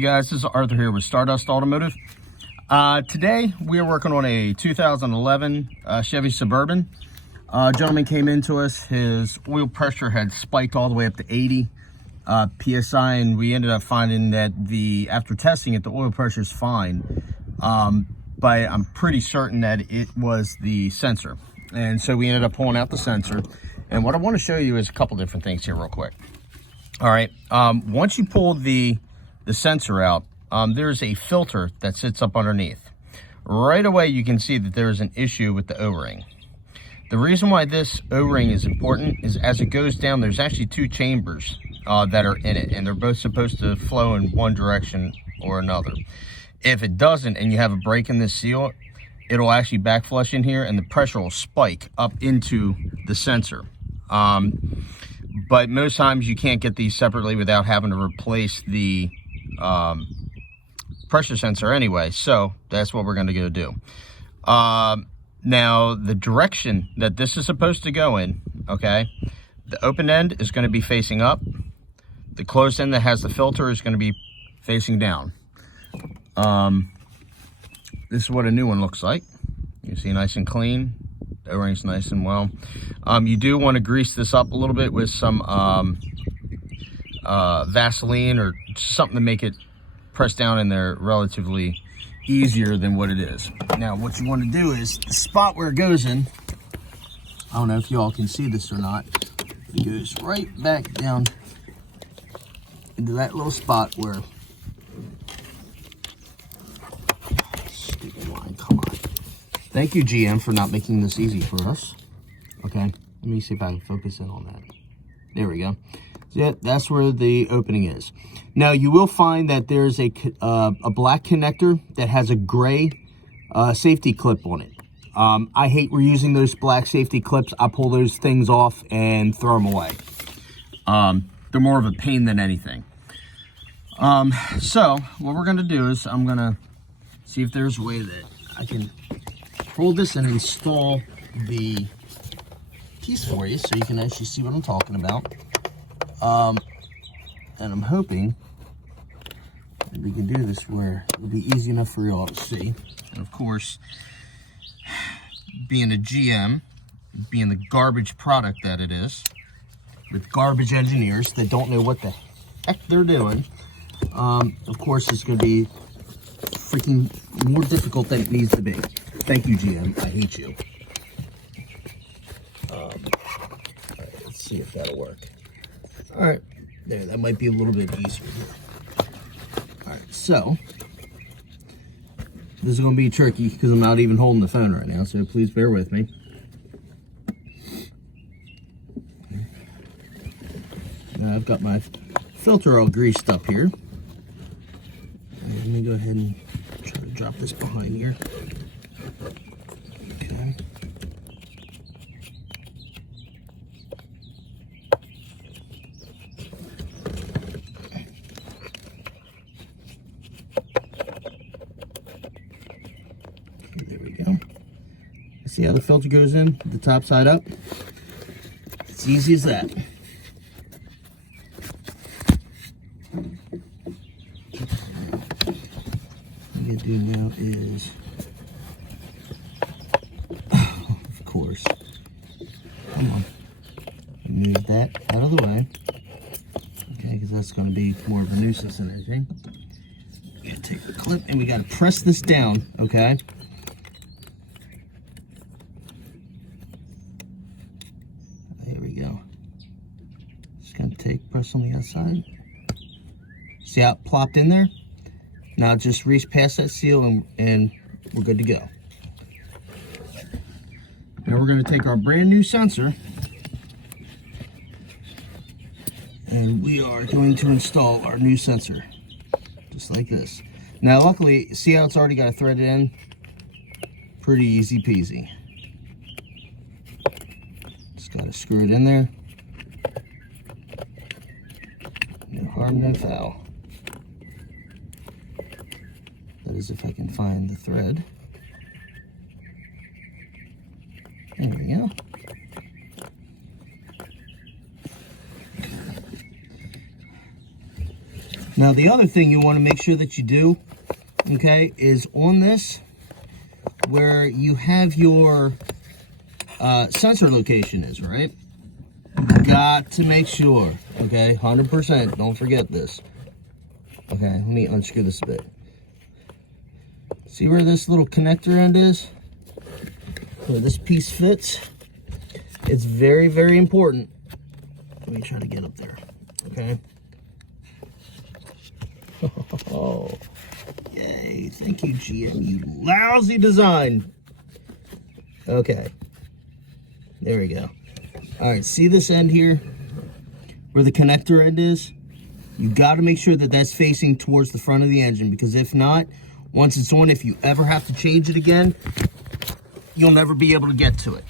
Hey guys, this is Arthur here with Stardust Automotive. Today we are working on a 2011 Chevy Suburban. A gentleman came into us, his oil pressure had spiked all the way up to 80 PSI, and we ended up finding that after testing it, the oil pressure is fine. But I'm pretty certain that it was the sensor. And so we ended up pulling out the sensor. And what I want to show you is a couple different things here real quick. All right, once you pull the sensor out, there's a filter that sits up underneath. Right away you can see that there's an issue with the O-ring. The reason why this O-ring is important is as it goes down, there's actually two chambers that are in it, and they're both supposed to flow in one direction or another. If it doesn't and you have a break in this seal, it'll actually back flush in here and the pressure will spike up into the sensor. But most times you can't get these separately without having to replace the pressure sensor anyway, so that's what we're going to go do. Now the direction that this is supposed to go in, okay, the open end is going to be facing up, the closed end that has the filter is going to be facing down. This is what a new one looks like. You see, nice and clean. The O-ring's nice and well. You do want to grease this up a little bit with some Vaseline or something to make it press down in there relatively easier than what it is. Now what you want to do is the spot where it goes in, I don't know if you all can see this or not, it goes right back down into that little spot where, stupid line, come on. Thank you, GM, for not making this easy for us. Okay, let me see if I can focus in on that. There we go. So that's where the opening is. Now you will find that there's a black connector that has a gray safety clip on it. I hate reusing those black safety clips. I pull those things off and throw them away. They're more of a pain than anything. So what we're gonna do is I'm gonna see if there's a way that I can pull this and install the piece for you so you can actually see what I'm talking about. And I'm hoping that we can do this where it'll be easy enough for you all to see. And of course, being a GM, being the garbage product that it is, with garbage engineers that don't know what the heck they're doing, of course it's going to be freaking more difficult than it needs to be. Thank you, GM. I hate you. All right, let's see if that'll work. All right, there, that might be a little bit easier here. All right, so this is going to be tricky because I'm not even holding the phone right now, so please bear with me. Now I've got my filter all greased up here. Let me go ahead and try to drop this behind here. Okay. There we go. See how the filter goes in, the top side up? It's easy as that. What I'm gonna do now is, of course, come on, move that out of the way, okay, because that's going to be more of a nuisance than anything. We gotta take the clip and we gotta press this down, okay? There we go. Just gonna press on the outside. See how it plopped in there? Now just reach past that seal and we're good to go. Now we're going to take our brand new sensor and we are going to install our new sensor just like this. Now luckily, see how it's already got a threaded in? Pretty easy peasy. Just got to screw it in there. No harm, no foul. That is if I can find the thread. There we go. Now, the other thing you want to make sure that you do, okay, is on this, where you have your sensor location is, right? Got to make sure, okay, 100%, don't forget this. Okay, let me unscrew this a bit. See where this little connector end is? Where this piece fits? It's very, very important. Let me try to get up there, okay? Oh, yay, thank you, GM, you lousy design. Okay, there we go. All right, see this end here, where the connector end is? You gotta make sure that that's facing towards the front of the engine, because if not, once it's on, if you ever have to change it again, you'll never be able to get to it.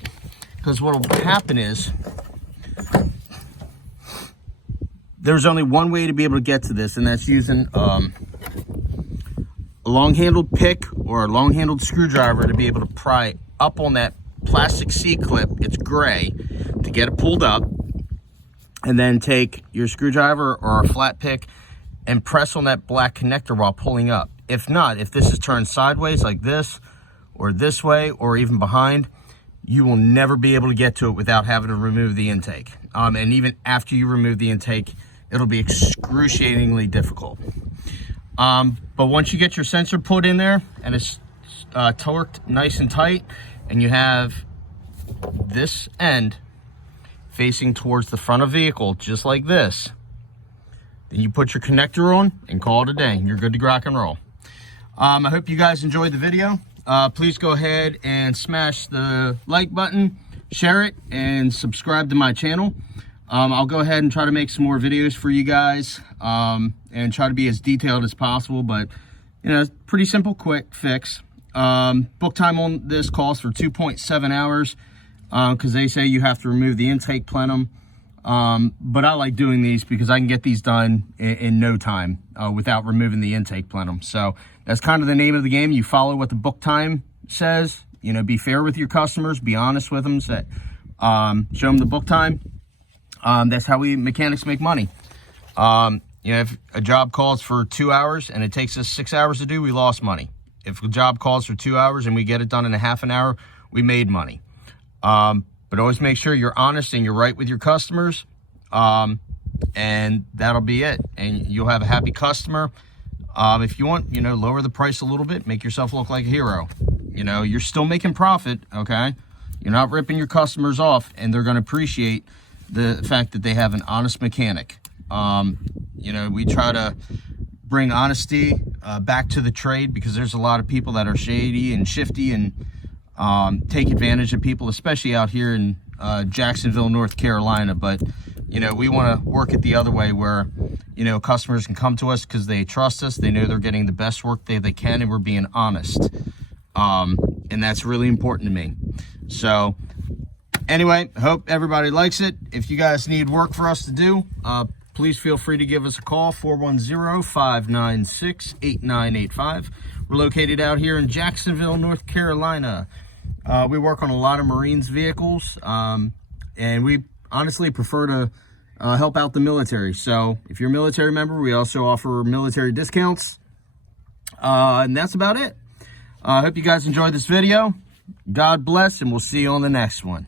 Because what will happen is, there's only one way to be able to get to this, and that's using a long-handled pick or a long-handled screwdriver to be able to pry up on that plastic C-clip, it's gray, to get it pulled up, and then take your screwdriver or a flat pick and press on that black connector while pulling up. If not, if this is turned sideways like this, or this way, or even behind, you will never be able to get to it without having to remove the intake. And even after you remove the intake, it'll be excruciatingly difficult. But once you get your sensor put in there and it's torqued nice and tight, and you have this end facing towards the front of the vehicle, just like this, then you put your connector on and call it a day. You're good to rock and roll. I hope you guys enjoyed the video. Please go ahead and smash the like button, share it, and subscribe to my channel. I'll go ahead and try to make some more videos for you guys, and try to be as detailed as possible, but you know, pretty simple, quick fix. Book time on this calls for 2.7 hours, because they say you have to remove the intake plenum. But I like doing these because I can get these done in no time, without removing the intake plenum. So that's kind of the name of the game. You follow what the book time says, you know, be fair with your customers, be honest with them, show them the book time. That's how we mechanics make money. You know, if a job calls for 2 hours and it takes us 6 hours to do, we lost money. If a job calls for 2 hours and we get it done in a half an hour, we made money. But always make sure you're honest and you're right with your customers. And that'll be it. And you'll have a happy customer. If you want, you know, lower the price a little bit, make yourself look like a hero. You know, you're still making profit, okay? You're not ripping your customers off, and they're going to appreciate the fact that they have an honest mechanic. You know, we try to bring honesty back to the trade, because there's a lot of people that are shady and shifty and take advantage of people, especially out here in Jacksonville, North Carolina. But, you know, we want to work it the other way, where, you know, customers can come to us because they trust us. They know they're getting the best work they can, and we're being honest. And that's really important to me. So anyway, I hope everybody likes it. If you guys need work for us to do, please feel free to give us a call, 410-596-8985. We're located out here in Jacksonville, North Carolina. We work on a lot of Marines vehicles, and we honestly prefer to help out the military. So if you're a military member, we also offer military discounts. And that's about it. I hope you guys enjoyed this video. God bless, and we'll see you on the next one.